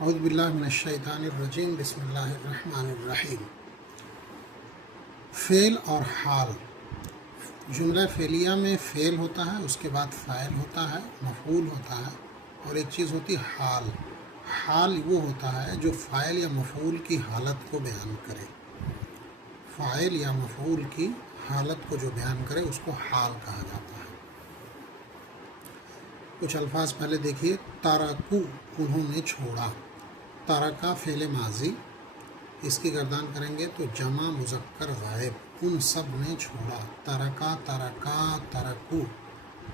اعوذ باللہ من الشیطان الرجیم بسم اللہ الرحمن الرحیم۔ فعل اور حال۔ جملہ فعلیہ میں فعل ہوتا ہے، اس کے بعد فاعل ہوتا ہے، مفعول ہوتا ہے، اور ایک چیز ہوتی ہے حال۔ حال وہ ہوتا ہے جو فاعل یا مفعول کی حالت کو بیان کرے۔ فاعل یا مفعول کی حالت کو جو بیان کرے اس کو حال کہا جاتا ہے۔ کچھ الفاظ پہلے دیکھیے۔ تارکو، انہوں نے چھوڑا۔ تارکا فعل ماضی، اس کی گردان کریں گے تو جمع مذکر غائب، ان سب نے چھوڑا۔ ترکا، ترکا، ترکو،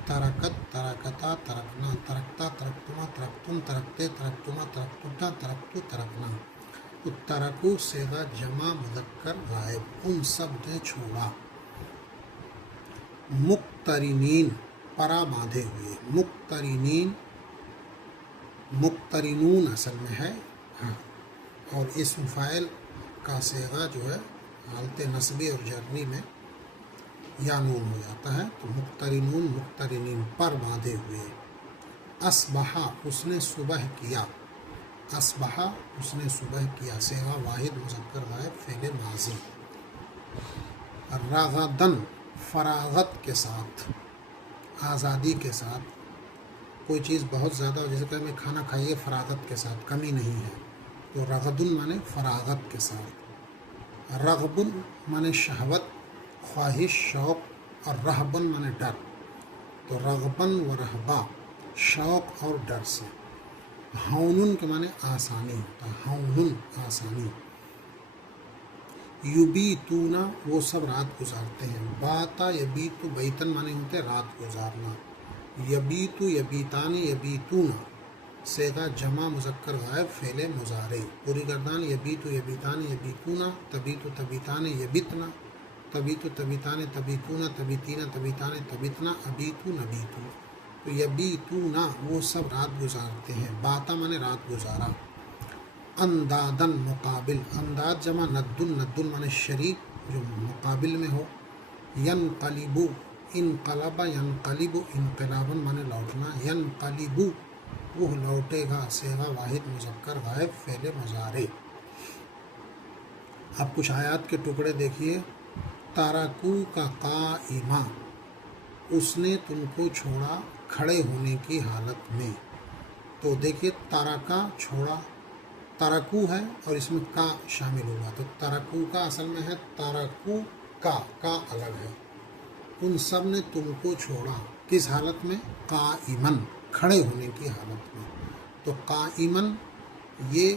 ترکت، ترکتا، ترکنا، ترکتا، ترکتما، ترکتم، ترکتے، ترکتما، ترکتتا، ترکتو، ترکنا۔ تو ترکو صیغہ جمع مذکر غائب، ان سب نے چھوڑا۔ مقترنین، پرا باندھے ہوئے۔ مقترنین، مقترنون اصل میں ہے، اور اسم فاعل کا صیغہ جو ہے حالت نصبی اور جرمی میں یا نون ہو جاتا ہے، تو مقترنون، مقترنین، پر باندھے ہوئے۔ اصبحا، اس نے صبح کیا۔ اصبحا، اس نے صبح کیا، صیغہ واحد مذکر غائب فعل ماضی۔ رغدن، فراغت کے ساتھ، آزادی کے ساتھ۔ کوئی چیز بہت زیادہ ہو، جیسے کہ ہمیں کھانا کھائیے فراغت کے ساتھ، کمی نہیں ہے، تو رغدن مانے فراغت کے ساتھ۔ رغبن مانے شہوت، خواہش، شوق، اور رہبن مانے ڈر، تو رغبن و رہبا، شوق اور ڈر سے۔ ہونن کے مانے آسانی ہوتا ہے، ہونن آسانی۔ یبیتونا، وہ سب رات گزارتے ہیں۔ باتا یبیتو، بیتن مانے ہوتے رات گزارنا۔ یبیتو، یبیتان، یبیتونا، صیغہ جمع مذکر غائب فعل مضارع۔ پوری گردان یبیتو، یبیتان، یبیتونا، تبیتو، تبیتان، یبتنا، تبیتو، تبیتان، تبیتونا، تبیتینا، تبیتان، تبتنا، ابیتو، نبیتو۔ تو یبیتونا، وہ سب رات گزارتے ہیں۔ باتا مانے رات گزارا۔ اندادن، مقابل۔ انداد جمع ندن، ندن مانے شریک جو مقابل میں ہو۔ ینقلبو، انقلب، ینقلب، انقلابن مانے لوٹنا۔ ینقلبو، وہ لوٹے گا، صیغہ واحد مذکر غائب فعل مضارع۔ اب کچھ آیات کے ٹکڑے دیکھیے۔ تارکو کا قائمہ، اس نے تم کو چھوڑا کھڑے ہونے کی حالت میں۔ تو دیکھیے تارکا چھوڑا، تارکو ہے اور اس میں کا شامل ہوا، تو تارکو کا اصل میں ہے تارکو کا الگ ہے۔ ان سب نے تم کو چھوڑا، کس حالت میں؟ قائمن، کھڑے ہونے کی حالت میں۔ تو قائمن یہ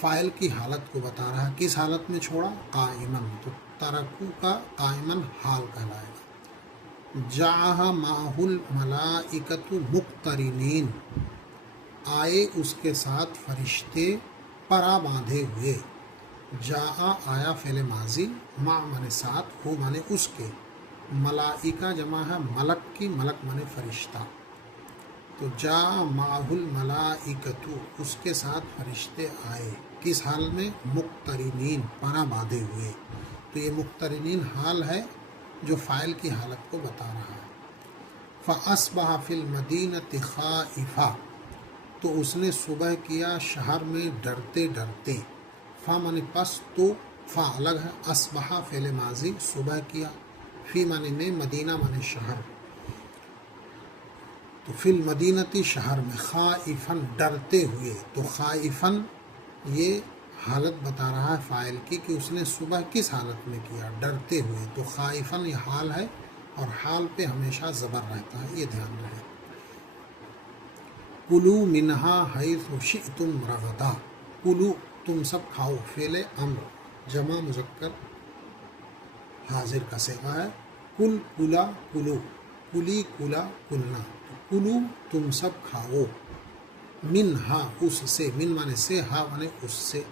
فاعل کی حالت کو بتا رہا ہے، کس حالت میں چھوڑا؟ قائمن، تو ترکو کا قائمن حال کہلائے گا۔ جاء معہ الملائکۃ مقترنین، آئے اس کے ساتھ فرشتے پرا باندھے ہوئے۔ جاء آیا فعل ماضی، مع مانے ساتھ، ہو مانے اس کے، ملائکہ جمع ہے ملک کی، ملک مانے فرشتہ، تو جاء معہ الملائکۃ، اس کے ساتھ فرشتے آئے، کس حال میں؟ مقترنین، پناہ باندھے ہوئے۔ تو یہ مقترنین حال ہے جو فاعل کی حالت کو بتا رہا ہے۔ فَأَصْبَحَ فِي الْمَدِينَةِ خَائِفًا، تو اس نے صبح کیا شہر میں ڈرتے ڈرتے۔ فا مانے پس، تو فا الگ ہے۔ اصبح فعل ماضی، صبح کیا، فی مانے میں، مدینہ مانے شہر، تو فی المدینتی شہر میں، خائفاً ڈرتے ہوئے، تو خائفاً یہ حالت بتا رہا ہے فاعل کی کہ اس نے صبح کس حالت میں کیا؟ ڈرتے ہوئے، تو خائفاً یہ حال ہے، اور حال پہ ہمیشہ زبر رہتا ہے، یہ دھیان رہے۔ کلو منہا حیث شئتم رغدا، کلو تم سب کھاؤ، فعل امر جمع مذکر حاضر کا صیغہ ہے۔ کل، کلا، کلو، کلی، کلا، کلنا، کلو تم سب کھاؤ، منہا اس سے، من مانے سے، ہا مانے اس سے،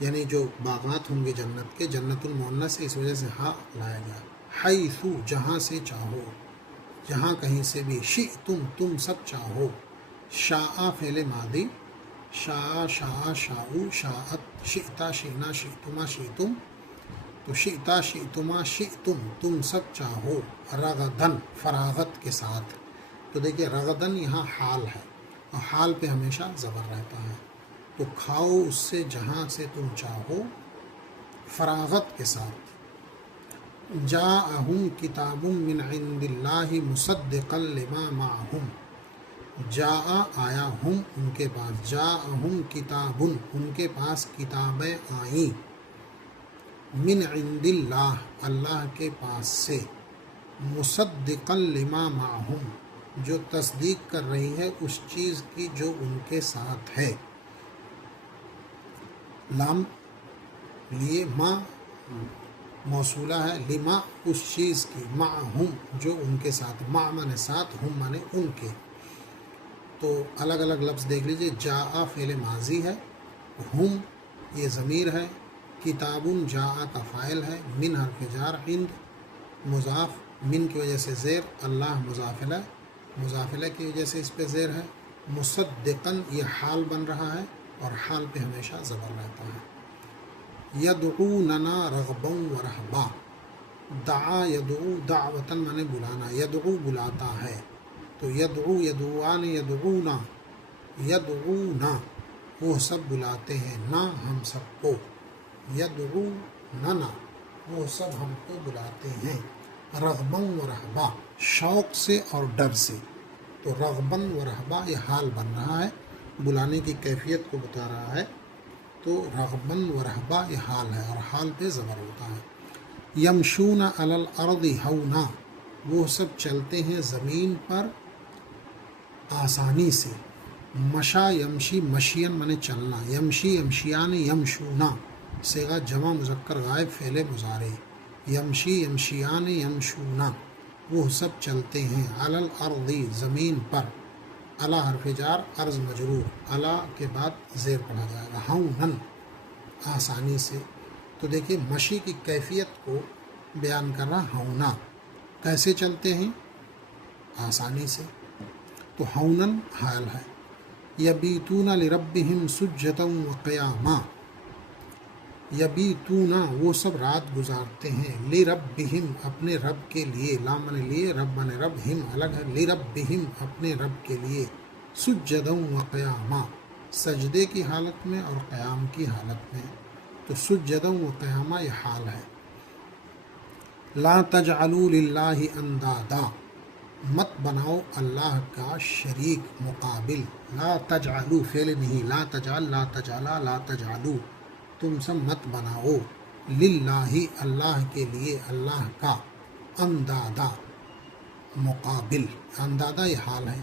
یعنی جو باغات ہوں گے جنت کے، جنت المؤنث ہے اس وجہ سے ہا لایا گیا۔ حیث جہاں سے چاہو، جہاں کہیں سے بھی، شئتم تم سب چاہو، شاء فعل ماضی، شاء، شاء، شاؤ، شاءت، شئتا، شئنا، شئتما، شئتم، تو شئتا، شئتما، شئتم تم سب چاہو، رغدن فراغت کے ساتھ۔ تو دیکھیے رغدن یہاں حال ہے، اور حال پہ ہمیشہ زبر رہتا ہے. تو کھاؤ اس سے جہاں سے تم چاہو فراغت کے ساتھ. جاءہم کتاب من عند اللہ مصدقا لما معہم. جاء آیا ہم ان کے پاس، جاءہم کتاب ان کے پاس کتابیں آئیں، من عند اللہ اللہ کے پاس سے، مصدقا لما معہم جو تصدیق کر رہی ہے اس چیز کی جو ان کے ساتھ ہے. لام لیے ما موصولہ ہے، لما اس چیز کی، معہم جو ان کے ساتھ، مع مانے ساتھ، ہم مانے ان کے. تو الگ الگ لفظ دیکھ لیجئے. جاء فعل ماضی ہے، ہم یہ ضمیر ہے، کتاب جاء کا فاعل ہے، من حرف جار، عند مضاف، من کی وجہ سے زیر، اللہ مضافلہ کی وجہ سے اس پہ زیر ہے. مصدقاً یہ حال بن رہا ہے اور حال پہ ہمیشہ زبر رہتا ہے. یدعوننا رغبا و رہبا. دعا یدعو دعوتاً مانے بلانا، یدعو بلاتا ہے. تو یدعو یدعوان یدعونا، یدعونا وہ سب بلاتے ہیں، نا ہم سب کو، یدعوننا وہ سب ہم کو بلاتے ہیں، رغباً و رہبا شوق سے اور ڈر سے. تو رغباً و رہبا یہ حال بن رہا ہے، بلانے کی کیفیت کو بتا رہا ہے. تو رغباً و رہبا یہ حال ہے اور حال پہ زبر ہوتا ہے. یمشون علی الارض ہونا وہ سب چلتے ہیں زمین پر آسانی سے. مشا یمشی مشین مانے چلنا، یمشی یمشیان یمشونا صیغہ جمع مذکر غائب فعل مضارع. یمشی یمشیان یمشونا وہ سب چلتے ہیں، علی الارض زمین پر، علی حرف جار، عرض مجرور، علی کے بعد زیر پڑھا جائے گا، ہونن آسانی سے. تو دیکھیے مشی کی کیفیت کو بیان کر رہا ہونا، کیسے چلتے ہیں؟ آسانی سے. تو ہونن حال ہے. یبیتون لربہم سجدا و قیاما. یبیتون وہ سب رات گزارتے ہیں، لربہم اپنے رب کے لیے، لام مانے لیے، رب مانے رب، ہم الگ ہے، لربہم اپنے رب کے لیے، سجدا و قیاما سجدے کی حالت میں اور قیام کی حالت میں. تو سجدا و قیاما یہ حال ہے. لا تجعلوا للہ اندادا مت بناؤ اللہ کا شریک مقابل. لا تجعلوا فعل نہیں، لا تجعل، لا تجعلا، لا تجعلوا تم سب مت بناؤ، للہ اللہ کے لیے، اللہ کا، اندادا مقابل، اندادا یہ حال ہے.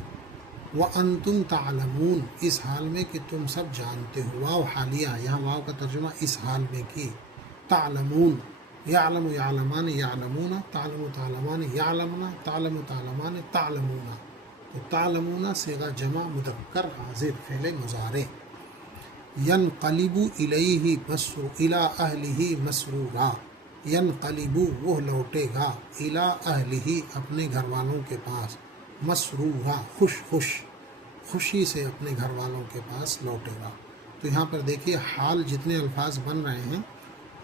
وَأَنْتُمْ تَعْلَمُونَ اس حال میں کہ تم سب جانتے ہو. واو حالیہ، یہاں واو کا ترجمہ اس حال میں کی. تعلمون یعلم یعلمان یعلمون، تعلم تعلمان یعلمنا، تعلم تعلمان تعلمون. تو تعلمون صیغہ جمع مذکر حاضر فعل مضارع. ینقلب الیہ الی اہلہ مسرورا. ینقلب وہ لوٹے گا، الی اہلہ اپنے گھر والوں کے پاس، مسرورا خوشی سے اپنے گھر والوں کے پاس لوٹے گا. تو یہاں پر دیکھیے حال جتنے الفاظ بن رہے ہیں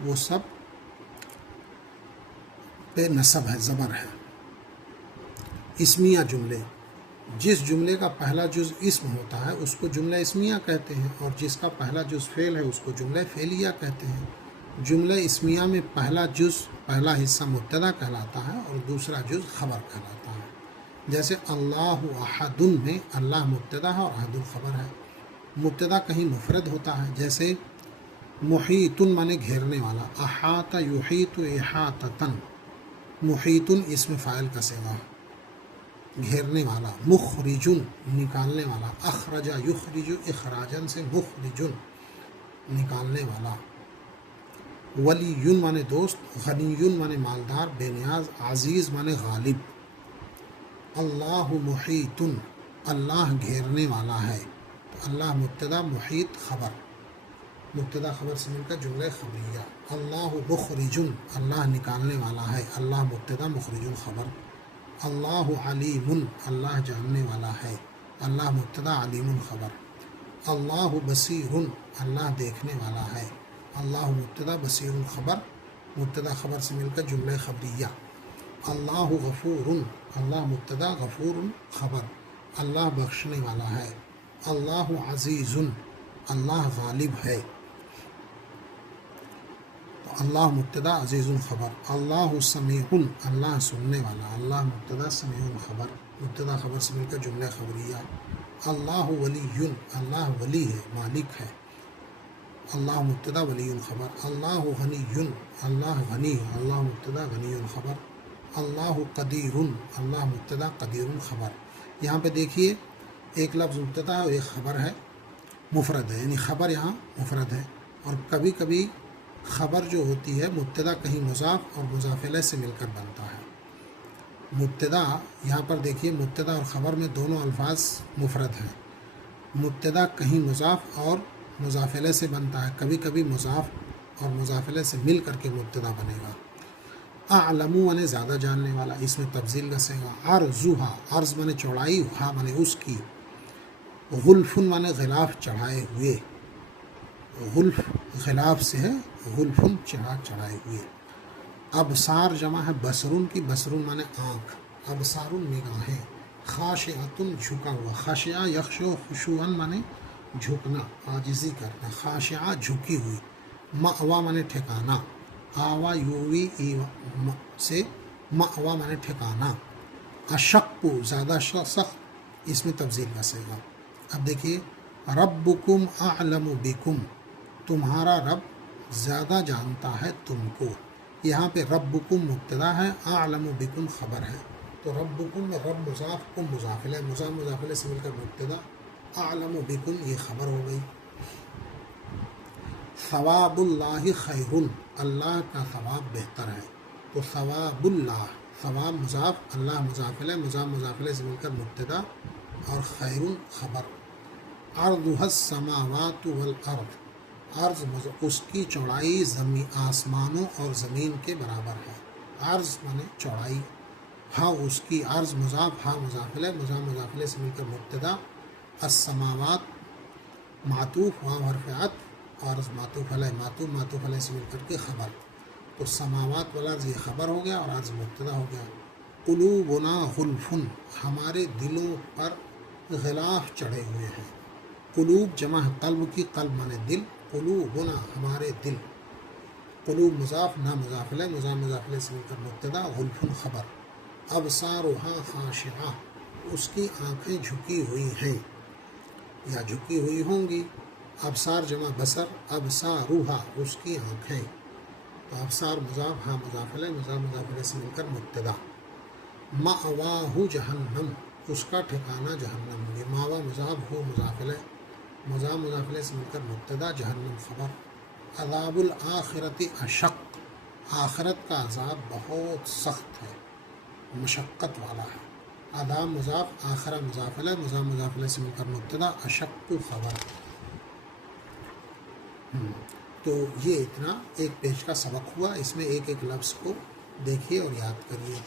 وہ سب پہ نصب ہے، زبر ہے. اسمیہ جملے، جس جملے کا پہلا جز اسم ہوتا ہے اس کو جملہ اسمیہ کہتے ہیں، اور جس کا پہلا جز فعل ہے اس کو جملہ فعلیہ کہتے ہیں. جملہ اسمیہ میں پہلا جز، پہلا حصہ مبتدا کہلاتا ہے اور دوسرا جز خبر کہلاتا ہے. جیسے اللہ احد میں اللہ مبتدا ہے اور احد خبر ہے. مبتدا کہیں مفرد ہوتا ہے، جیسے محیط مانے گھیرنے والا، احاط یحیط احاطۃ، محیط اسم فاعل کا صیغہ، گھیرنے والا. مخرج نکالنے والا، اخرج یخرج اخراجن سے مخرج نکالنے والا. ولی مانے دوست، غنی مانے مالدار بے نیاز، عزیز مانے غالب. اللہ محیط اللہ گھیرنے والا ہے. تو اللہ مبتدا، محیط خبر، مبتدا خبر سے مل کر جملہ خبریہ. اللہ مخرج اللہ نکالنے والا ہے، اللہ مبتدا مخرج خبر. اللہ علیم اللہ جاننے والا ہے، اللہ مبتدا علیم خبر. اللہ بصیر اللہ دیکھنے والا ہے، اللہ مبتدا بصیر خبر، مبتدا خبر سے مل کر جملہ خبریہ. اللہ غفور اللہ مبتدا غفور خبر، اللہ بخشنے والا ہے. اللہ عزیز اللہ غالب ہے، تو اللہ مبتدا عزیز خبر، اللہ سمیع اللہ سننے والا، اللہ مبتدا سمیع خبر، مبتدا خبر سے مل کر جملہ خبریہ، اللہ ولی اللہ ولی ہے مالک ہے، اللہ مبتدا ولی خبر، اللہ غنی اللہ غنی ہے، اللہ مبتدا غنی خبر، اللہ قدیر اللہ مبتدا قدیر خبر۔ یہاں پہ دیکھیے ایک لفظ مبتدا اور ایک خبر ہے، مفرد ہے، یعنی خبر یہاں مفرد ہے، اور کبھی کبھی خبر جو ہوتی ہے مبتدا کہیں مضاف اور مضاف الیہ سے مل کر بنتا ہے۔ مبتدا یہاں پر دیکھیے مبتدا اور خبر میں دونوں الفاظ مفرد ہیں، مبتدا کہیں مضاف اور مضاف الیہ سے بنتا ہے، کبھی کبھی مضاف اور مضاف الیہ سے مل کر کے مبتدا بنے گا۔ اعلم مانے زیادہ جاننے والا، اس میں تفضیل کا صیغہ، عرضھا عرض مانے چوڑائی، ہا مانے اس کی، غلف مانے غلاف چڑھائے ہوئے، غلف غلاف سے ہے، غلف چڑھائے ہوئے۔ ابصار جمع ہے بصرون کی، بصرون مانے آنکھ، ابصارون نگاہیں، خاشعۃ جھکا ہوا، خاشعہ یخشع خشوعاً مانے جھکنا عاجزی کرنا، خاشعہ جھکی ہوئی، مأوا مانے ٹھکانا، آوا یووی سے مأوا مانے ٹھکانا، اشق زیادہ سخت، اس میں تفضیل کا صیغہ۔ اب دیکھیے ربکم اعلم بکم، تمہارا رب زیادہ جانتا ہے تم کو، یہاں پہ ربکم مبتدا ہے، اعلم بکم خبر ہے، تو ربکم میں رب مضاف کم مضاف الیہ، مضاف الیہ سے مل کر مبتدا، اعلم بکم یہ خبر ہو گئی۔ ثواب اللہ خیر، اللہ کا ثواب بہتر ہے، تو ثواب اللہ، ثواب مضاف، اللہ مضاف الیہ، مضاف الیہ سے مل کر مبتدا اور خیر خبر۔ عرضها السماوات والارض، عرض اس کی چوڑائی آسمانوں اور زمین کے برابر ہے، عرض مانے چوڑائی، ہاں اس کی، عرض مضاف، ہاں مضاف الیہ، مضاف الیہ سے مل کر مبتدا، السماوات معطوف، واو حرف عطف، عرض معطوف علیہ سے مل کر کے خبر، تو سماوات والارض یہ خبر ہو گیا اور عرض مبتدا ہو گیا۔ قلوبنا غلف، ہمارے دلوں پر غلاف چڑھے ہوئے ہیں، قلوب جمع ہے قلب کی، قلب مانے دل، قلوبنا ہمارے دل، قلوب مضاف، نہ مضاف الیہ، مضاف الیہ سے مل کر مبتدا، غلف خبر۔ ابصارها خاشعہ، اس کی آنکھیں جھکی ہوئی ہیں یا جھکی ہوئی ہوں گی، ابصار جمع بصر، ابصارها اس کی آنکھیں، تو ابصار مضاف، ہاں مضاف الیہ، مضاف الیہ سے مل کر مبتدا۔ مأواہ جہنم، اس کا ٹھکانہ جہنم، یہ ماوا مضاف، ہو مضاف الیہ، مضاف الیہ سے مل کر مبتدا، جہنم خبر۔ عذاب الآخرۃ اشق، آخرت کا عذاب بہت سخت ہے، مشقت والا ہے، عذاب مضاف، آخرہ مضاف الیہ، مضاف الیہ سے مل کر مبتدا، اشق خبر۔ تو یہ اتنا ایک پیج کا سبق ہوا، اس میں ایک ایک لفظ کو دیکھیے اور یاد کریے۔